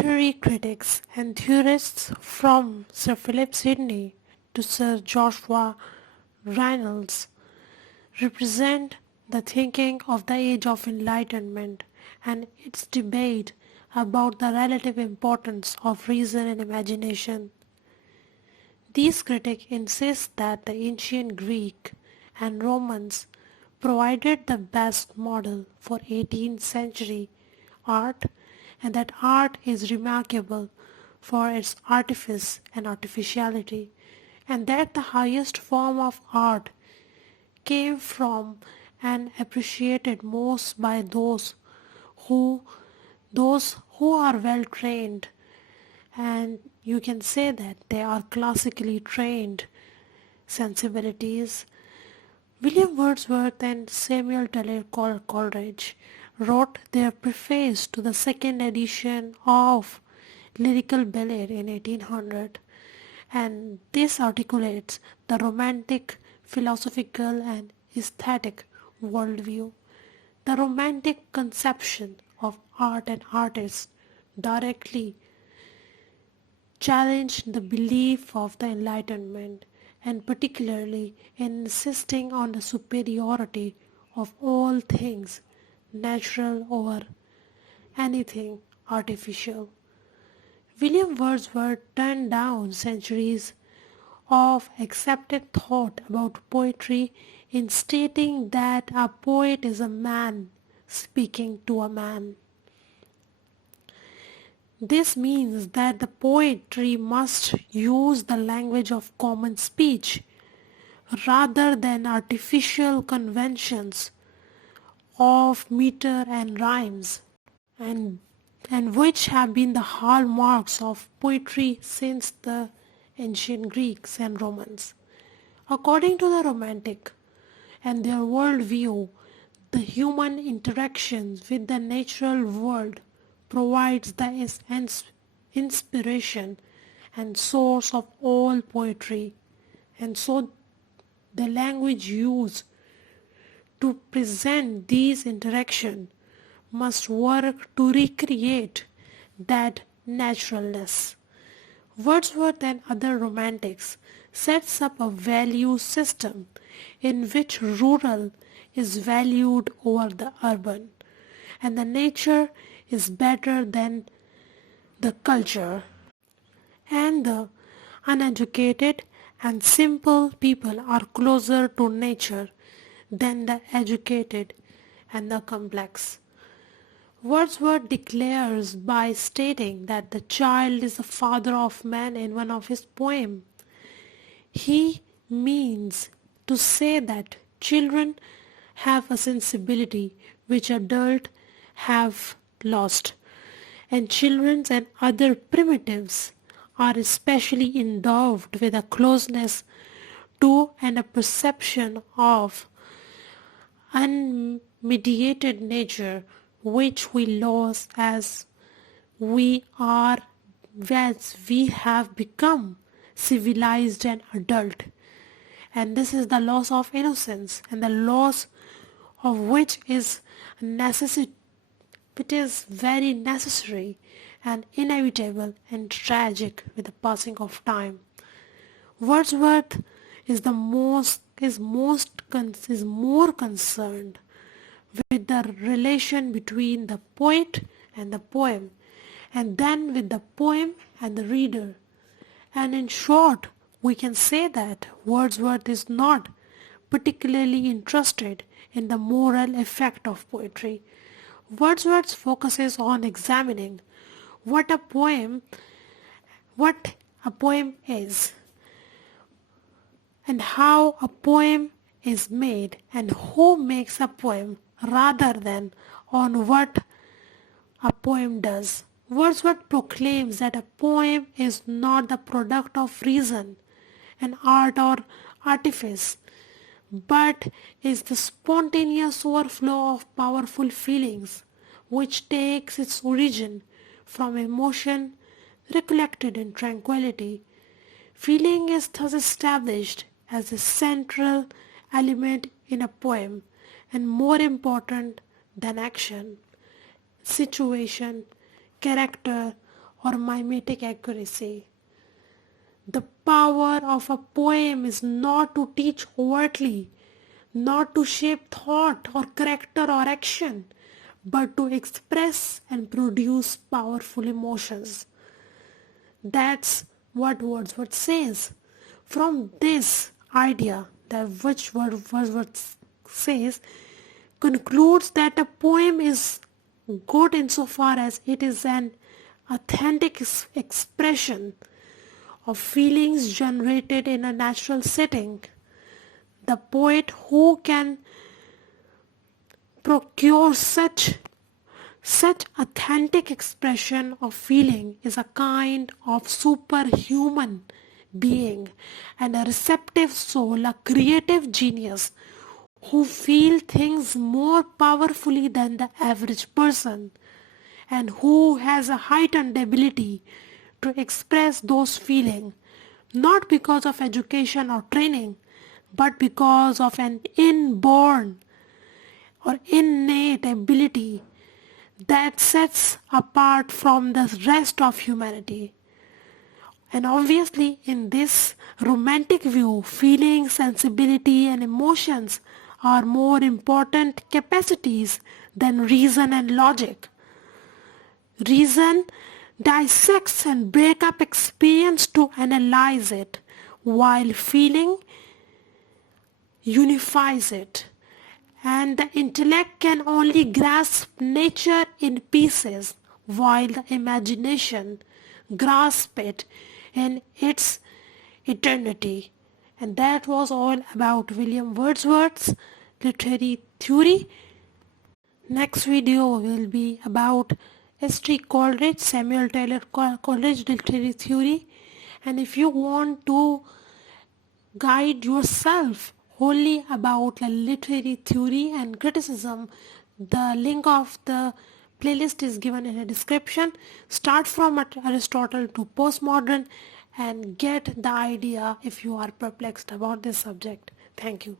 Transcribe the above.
literary critics and theorists from Sir Philip Sidney to Sir Joshua Reynolds represent the thinking of the Age of Enlightenment and its debate about the relative importance of reason and imagination. These critics insist that the ancient Greek and Romans provided the best model for 18th century art and that art is remarkable for its artifice and artificiality and that the highest form of art came from and appreciated most by who those who are well trained, and you can say that they are classically trained sensibilities. William Wordsworth and Samuel Taylor Coleridge wrote their preface to the second edition of Lyrical Ballad in 1800, and this articulates the romantic, philosophical and aesthetic worldview. The romantic conception of art and artists directly challenged the belief of the Enlightenment, and particularly in insisting on the superiority of all things natural over anything artificial. William Wordsworth turned down centuries of accepted thought about poetry in stating that a poet is a man speaking to a man. This means that the poetry must use the language of common speech rather than artificial conventions of meter and rhymes, and which have been the hallmarks of poetry since the ancient Greeks and Romans. According to the Romantic and their worldview, the human interactions with the natural world provides the inspiration and source of all poetry, and so the language used to present these interactions must work to recreate that naturalness. Wordsworth and other romantics sets up a value system in which rural is valued over the urban, and the nature is better than the culture, and the uneducated and simple people are closer to nature than the educated and the complex. Wordsworth declares by stating that the child is the father of man in one of his poems. He means to say that children have a sensibility which adults have lost, and children and other primitives are especially endowed with a closeness to and a perception of unmediated nature which we lose as we have become civilized and adult. And this is the loss of innocence, and the loss of which is necessity. It is very necessary and inevitable and tragic with the passing of time. Wordsworth is more concerned with the relation between the poet and the poem, and then with the poem and the reader. And in short, we can say that Wordsworth is not particularly interested in the moral effect of poetry. Wordsworth focuses on examining what a poem is, and how a poem is made, and who makes a poem, rather than on what a poem does. Wordsworth proclaims that a poem is not the product of reason and art or artifice, but is the spontaneous overflow of powerful feelings which takes its origin from emotion recollected in tranquility. Feeling is thus established as a central element in a poem and more important than action, situation, character, or mimetic accuracy. The power of a poem is not to teach overtly, not to shape thought or character or action, but to express and produce powerful emotions. That's what Wordsworth says. From this idea, that which Wordsworth says, concludes that a poem is good insofar as it is an authentic expression of feelings generated in a natural setting. The poet who can procure such authentic expression of feeling is a kind of superhuman being and a receptive soul, a creative genius who feel things more powerfully than the average person and who has a heightened ability to express those feelings not because of education or training but because of an inborn or innate ability that sets apart from the rest of humanity. And obviously, in this romantic view, feelings, sensibility, and emotions are more important capacities than reason and logic. Reason dissects and breaks up experience to analyze it, while feeling unifies it. And the intellect can only grasp nature in pieces, while the imagination grasps it in its eternity. And that was all about William Wordsworth's literary theory. Next video will be about S.T. Coleridge, Samuel Taylor Coleridge literary theory. And if you want to guide yourself wholly about the literary theory and criticism, the link of the playlist is given in the description. Start from Aristotle to postmodern and get the idea if you are perplexed about this subject. Thank you.